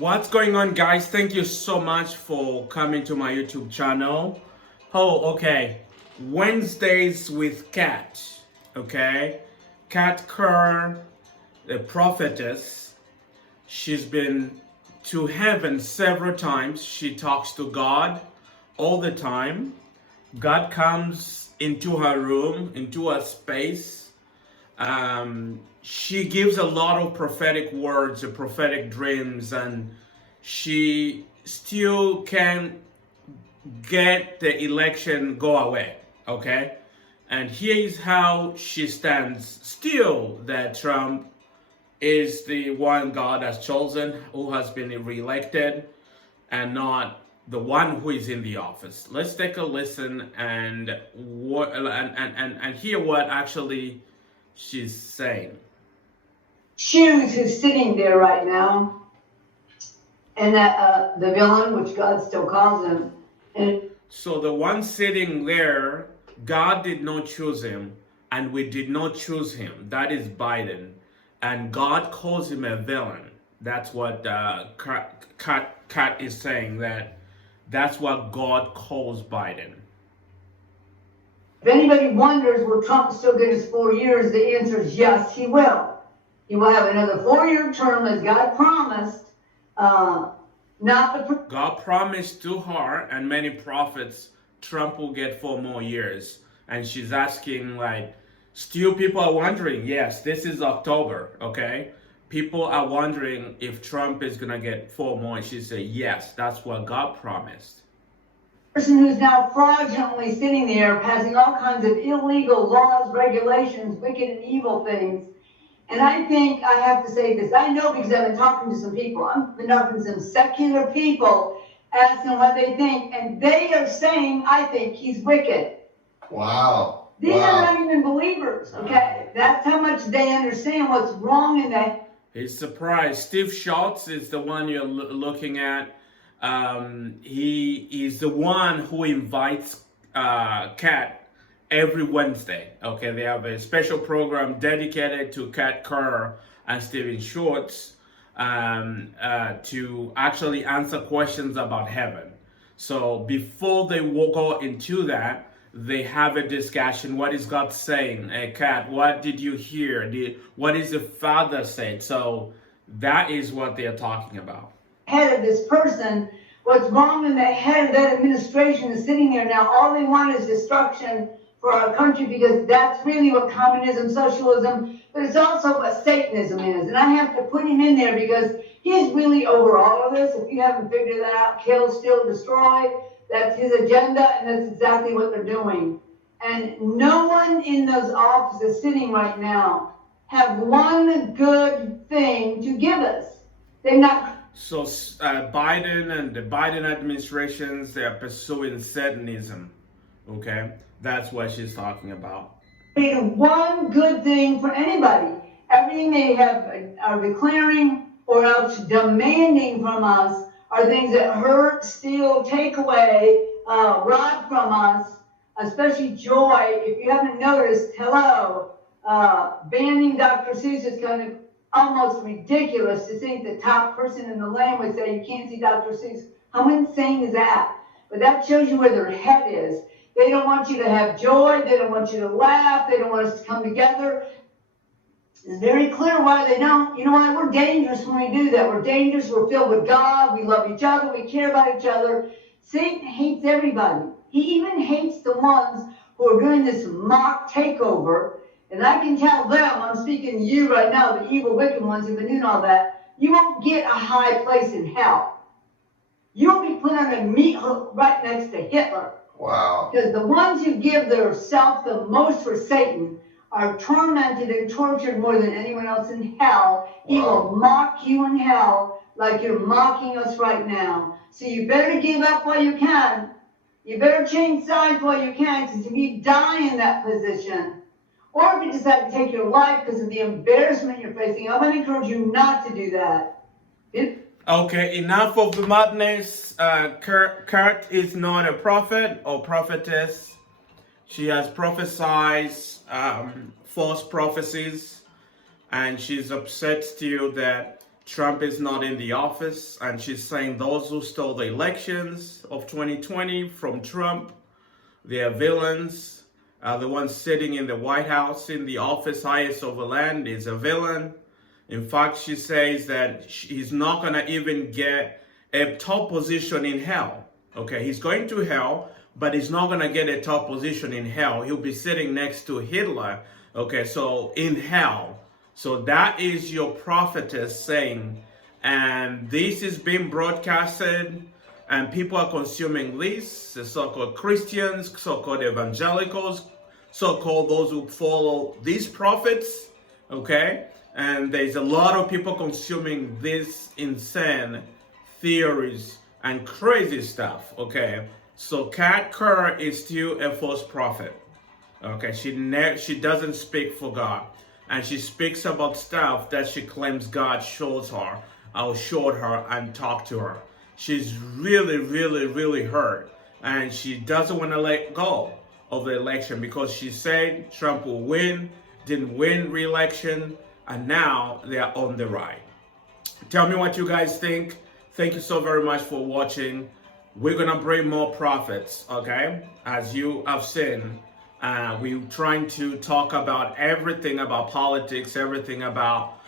What's going on, guys? Thank you so much for coming to my YouTube channel. Oh, okay. Wednesdays with Kat. Okay. Kat Kerr, the prophetess. She's been to heaven several times. She talks to God all the time. God comes into her room, into her space. She gives a lot of prophetic words, prophetic dreams, and she still can get the election go away. Okay, and here is how she stands still that Trump is the one God has chosen, who has been reelected, and not the one who is in the office. Let's take a listen and hear what actually she's saying. Choose who's sitting there right now, and that the villain, which God still calls him. And So the one sitting there, God did not choose him, and we did not choose him. That is Biden, and God calls him a villain. That's what Kat is saying. That's what God calls Biden. if anybody wonders, will Trump still get his 4 years? The answer is yes, he will. He will have another 4-year term as God promised. God promised to her and many prophets Trump will get 4 more years. And she's asking, like, still people are wondering, yes, this is October, okay? People are wondering if Trump is going to get 4 more. And she said, yes, that's what God promised. Person who's now fraudulently sitting there passing all kinds of illegal laws, regulations, wicked and evil things. And I think I have to say this. I know because I've been talking to some people. I've been talking to some secular people, asking what they think. And they are saying, I think he's wicked. Wow. These are not even believers, okay? That's how much they understand what's wrong in that. He's surprised. Steve Schultz is the one you're looking at. He is the one who invites Kat every Wednesday. Okay, they have a special program dedicated to Kat Kerr and Stephen Schultz to actually answer questions about heaven. So before they go into that, they have a discussion. What is God saying? Hey, Kat, what did you hear? What is the Father saying? So that is what they are talking about. Head of this person, what's wrong in the head of that administration is sitting there now. All they want is destruction for our country, because that's really what communism, socialism, but it's also what Satanism is. And I have to put him in there because he's really over all of this. If you haven't figured that out, kill, steal, destroy, that's his agenda, and that's exactly what they're doing. And no one in those offices sitting right now have one good thing to give us. They're not. So Biden and the Biden administrations, they are pursuing Satanism. Okay, that's what she's talking about. One good thing for anybody. Everything they are declaring or else demanding from us are things that hurt, steal, take away, rob from us, especially joy. If you haven't noticed, banning Dr. Seuss is kind of almost ridiculous to think the top person in the land would say you can't see Dr. Seuss. How insane is that? But that shows you where their head is. They don't want you to have joy. They don't want you to laugh. They don't want us to come together. It's very clear why they don't. You know why? We're dangerous when we do that. We're dangerous. We're filled with God. We love each other. We care about each other. Satan hates everybody. He even hates the ones who are doing this mock takeover. And I can tell them, I'm speaking to you right now, the evil, wicked ones who've been doing all that, you won't get a high place in hell. You'll be put on a meat hook right next to Hitler. Wow. Because the ones who give their self the most for Satan are tormented and tortured more than anyone else in hell. Wow. He will mock you in hell like you're mocking us right now. So you better give up while you can. You better change sides while you can, because if you die in that position, or if you decide to take your life because of the embarrassment you're facing, I'm going to encourage you not to do that. Okay, enough of the madness. Kurt is not a prophet or prophetess. She has prophesied false prophecies, and she's upset still that Trump is not in the office, and she's saying those who stole the elections of 2020 from Trump, they are villains. The one sitting in the White House in the office highest of the land is a villain. In fact, she says that he's not going to even get a top position in hell. Okay, he's going to hell, but he's not going to get a top position in hell. He'll be sitting next to Hitler. Okay, so in hell. So that is your prophetess saying, and this is being broadcasted, and people are consuming this, the so-called Christians, so-called evangelicals, so-called those who follow these prophets, okay? And there's a lot of people consuming this insane theories and crazy stuff, okay? So Kerr is still a false prophet, okay? She doesn't speak for God. And she speaks about stuff that she claims God shows her, or showed her and talked to her. She's really, really, really hurt. And she doesn't want to let go of the election because she said Trump will win, didn't win re-election, and now they are on the ride. Tell me what you guys think. Thank you so very much for watching. We're going to bring more prophets, okay? As you have seen. We're trying to talk about everything about politics, everything about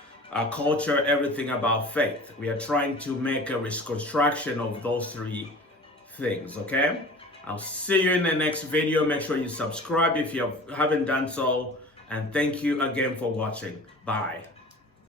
culture, everything about faith. We are trying to make a reconstruction of those three things, okay? I'll see you in the next video. Make sure you subscribe if you haven't done so. And thank you again for watching. Bye.